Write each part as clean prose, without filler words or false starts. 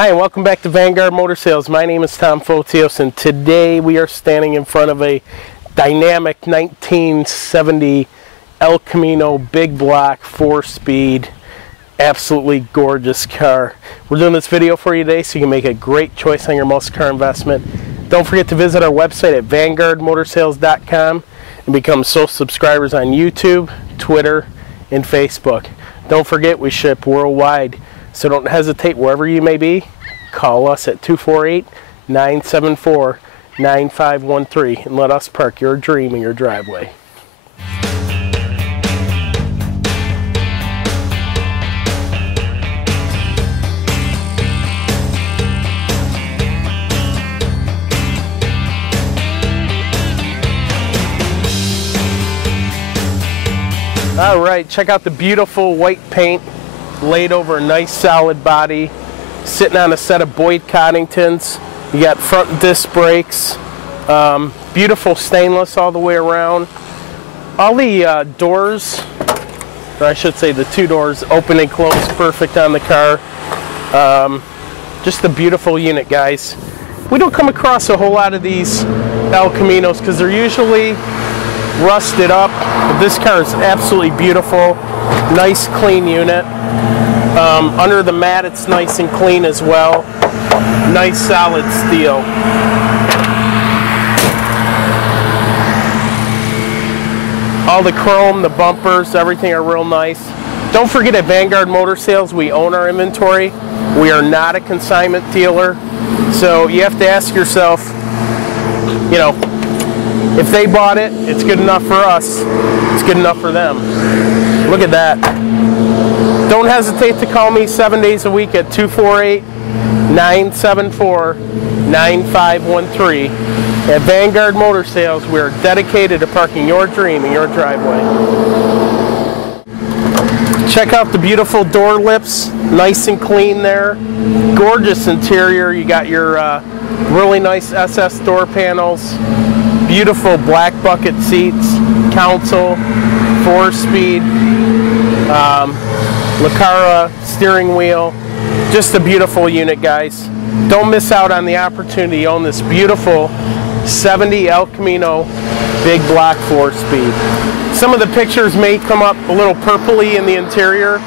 Hi, and welcome back to Vanguard Motor Sales. My name is Tom Fotios, and today we are standing in front of a dynamic 1970 El Camino big block 4-speed, absolutely gorgeous car. We're doing this video for you today so you can make a great choice on your muscle car investment. Don't forget to visit our website at vanguardmotorsales.com and become subscribers on YouTube, Twitter, and Facebook. Don't forget we ship worldwide. So don't hesitate, wherever you may be, call us at 248-974-9513 and let us park your dream in your driveway. All right, check out the beautiful white paint laid over a nice solid body, sitting on a set of Boyd Coddingtons. You got front disc brakes, beautiful stainless all the way around. All the doors, or I should say the two doors, open and close perfect on the car. Just a beautiful unit, guys. We don't come across a whole lot of these El Caminos because they're usually rusted up, but this car is absolutely beautiful. Nice clean unit. Under the mat it's nice and clean as well. Nice solid steel. All the chrome, the bumpers, everything are real nice. Don't forget, at Vanguard Motor Sales we own our inventory. We are not a consignment dealer, so you have to ask yourself, you know, if they bought it, it's good enough for us, it's good enough for them. Look at that. Don't hesitate to call me 7 days a week at 248-974-9513. At Vanguard Motor Sales, we are dedicated to parking your dream in your driveway. Check out the beautiful door lips, nice and clean there. Gorgeous interior. You got your really nice SS door panels. Beautiful black bucket seats, console, 4-speed, Lucara steering wheel. Just a beautiful unit, guys. Don't miss out on the opportunity to own this beautiful 70 El Camino big block 4-speed. Some of the pictures may come up a little purpley in the interior.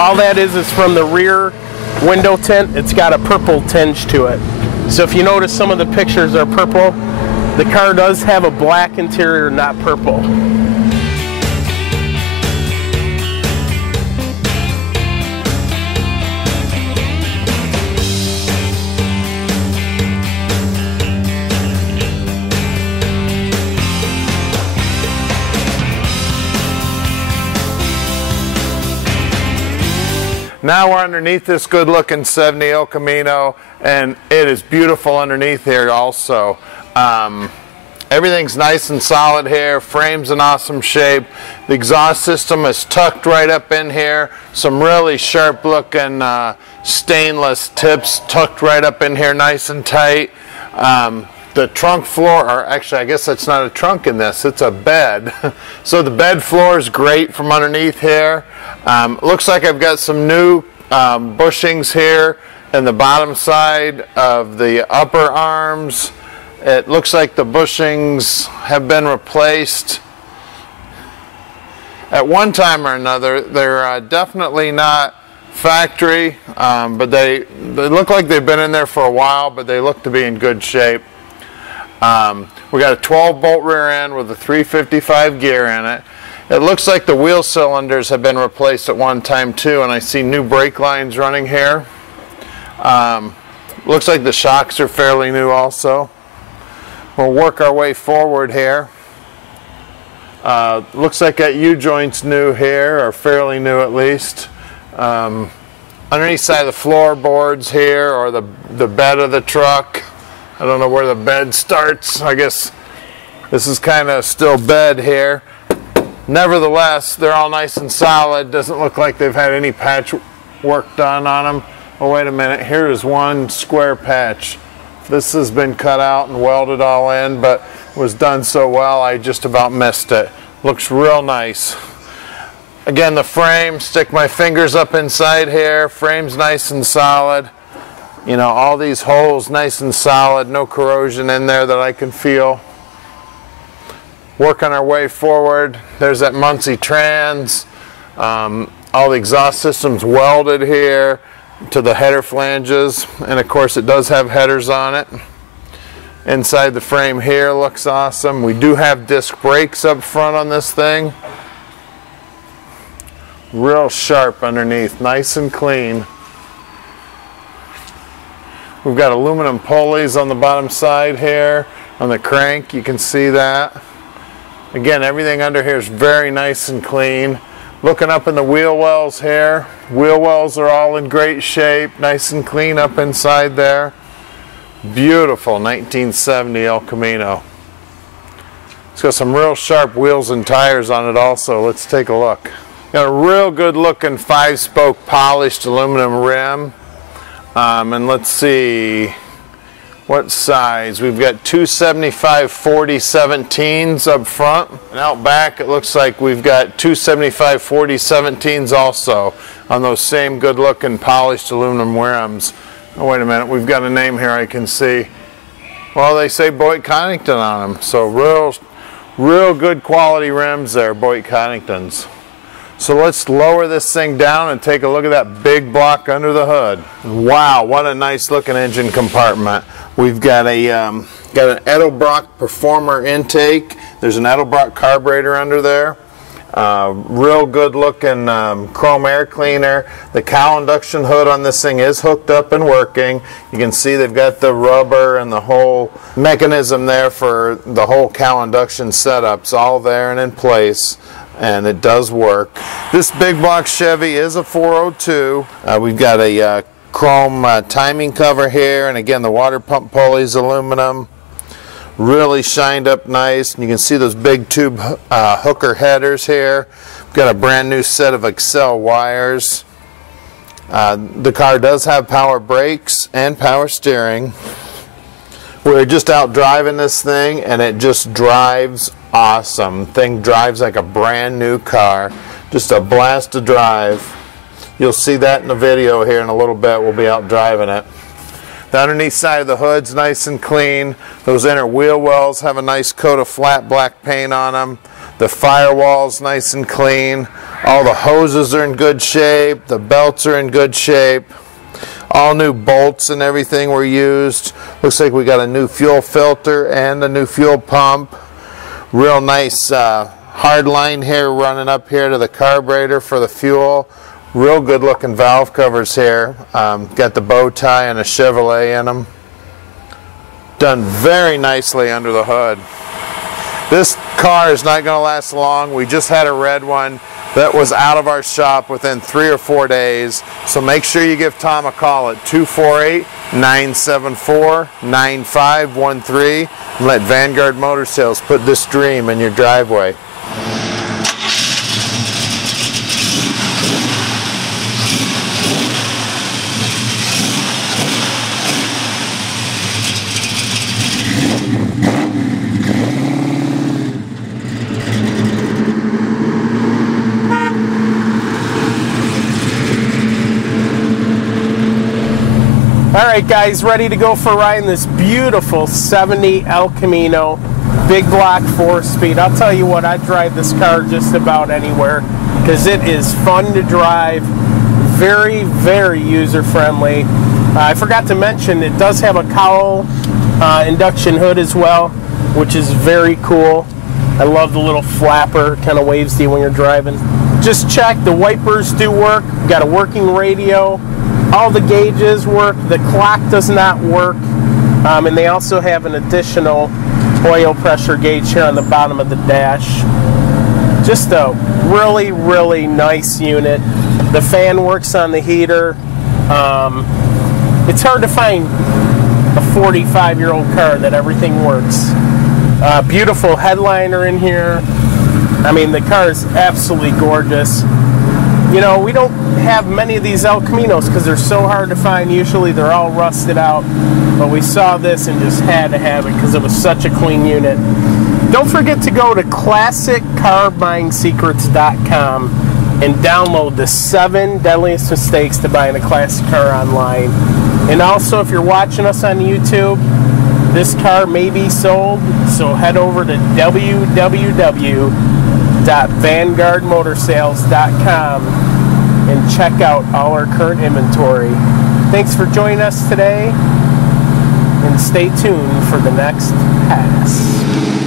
All that is from the rear window tint. It's got a purple tinge to it. So if you notice, some of the pictures are purple. The car does have a black interior, not purple. Now we're underneath this good-looking 70 El Camino, and it is beautiful underneath here also. Everything's nice and solid here. Frame's in awesome shape. The exhaust system is tucked right up in here. Some really sharp-looking stainless tips tucked right up in here, nice and tight. The trunk floor, or actually I guess that's not a trunk in this, it's a bed. So the bed floor is great from underneath here. Looks like I've got some new bushings here in the bottom side of the upper arms. It looks like the bushings have been replaced at one time or another. They're definitely not factory, but they look like they've been in there for a while, but they look to be in good shape. We got a 12-bolt rear end with a 355 gear in it. It looks like the wheel cylinders have been replaced at one time too, and I see new brake lines running here. Looks like the shocks are fairly new also. We'll work our way forward here. Looks like that U-joint's new here, or fairly new at least. Underneath side of the floorboards here, or the bed of the truck. I don't know where the bed starts. I guess this is kind of still bed here. Nevertheless, they're all nice and solid. Doesn't look like they've had any patch work done on them. Oh, wait a minute. Here is one square patch. This has been cut out and welded all in, but was done so well I just about missed it. Looks real nice. Again, the frame, stick my fingers up inside here. Frame's nice and solid. You know, all these holes nice and solid, no corrosion in there that I can feel. Working our way forward, there's that Muncie trans. All the exhaust systems welded here to the header flanges, and of course it does have headers on it. Inside the frame here looks awesome. We do have disc brakes up front on this thing. Real sharp underneath, nice and clean. We've got aluminum pulleys on the bottom side here. On the crank, you can see that. Again, everything under here is very nice and clean. Looking up in the wheel wells here, wheel wells are all in great shape, nice and clean up inside there. Beautiful 1970 El Camino. It's got some real sharp wheels and tires on it also. Let's take a look. Got a real good looking 5-spoke polished aluminum rim. And let's see what size. We've got 275/40/17s up front. And out back it looks like we've got 275/40/17s also on those same good looking polished aluminum rims. Oh, wait a minute, we've got a name here I can see. Well, they say Boyd-Connington on them. So real good quality rims there, Boyd-Conningtons. So let's lower this thing down and take a look at that big block under the hood. Wow, what a nice looking engine compartment. We've got an Edelbrock Performer intake. There's an Edelbrock carburetor under there. Real good looking chrome air cleaner. The cowl induction hood on this thing is hooked up and working. You can see they've got the rubber and the whole mechanism there for the whole cowl induction setup's all there and in place, and it does work. This big block Chevy is a 402. We've got a chrome timing cover here, and again the water pump pulley's aluminum. Really shined up nice, and you can see those big tube hooker headers here. We've got a brand new set of Excel wires. The car does have power brakes and power steering. We're just out driving this thing, and it just drives awesome. Thing drives like a brand new car. Just a blast to drive. You'll see that in the video here in a little bit. We'll be out driving it. The underneath side of the hood's nice and clean. Those inner wheel wells have a nice coat of flat black paint on them. The firewall's nice and clean. All the hoses are in good shape. The belts are in good shape. All new bolts and everything were used. Looks like we got a new fuel filter and a new fuel pump. Real nice hard line here running up here to the carburetor for the fuel. Real good looking valve covers here. Got the bow tie and a Chevrolet in them. Done very nicely under the hood. This car is not going to last long. We just had a red one that was out of our shop within 3 or 4 days. So make sure you give Tom a call at 248-974-9513 and let Vanguard Motor Sales put this dream in your driveway. Alright guys, ready to go for a ride in this beautiful 70 El Camino, big block 4-speed. I'll tell you what, I drive this car just about anywhere because it is fun to drive, very, very user-friendly. I forgot to mention it does have a cowl induction hood as well, which is very cool. I love the little flapper, kind of waves to you when you're driving. Just check, the wipers do work, got a working radio. All the gauges work, the clock does not work, and they also have an additional oil pressure gauge here on the bottom of the dash. Just a really, really nice unit. The fan works on the heater. It's hard to find a 45-year-old car that everything works. Beautiful headliner in here. I mean, the car is absolutely gorgeous. You know, we don't have many of these El Caminos because they're so hard to find. Usually they're all rusted out, but we saw this and just had to have it because it was such a clean unit. Don't forget to go to ClassicCarBuyingSecrets.com and download the 7 deadliest mistakes to buying a classic car online. And also, if you're watching us on YouTube, this car may be sold, so head over to www.vanguardmotorsales.com and check out all our current inventory. Thanks for joining us today, and stay tuned for the next pass.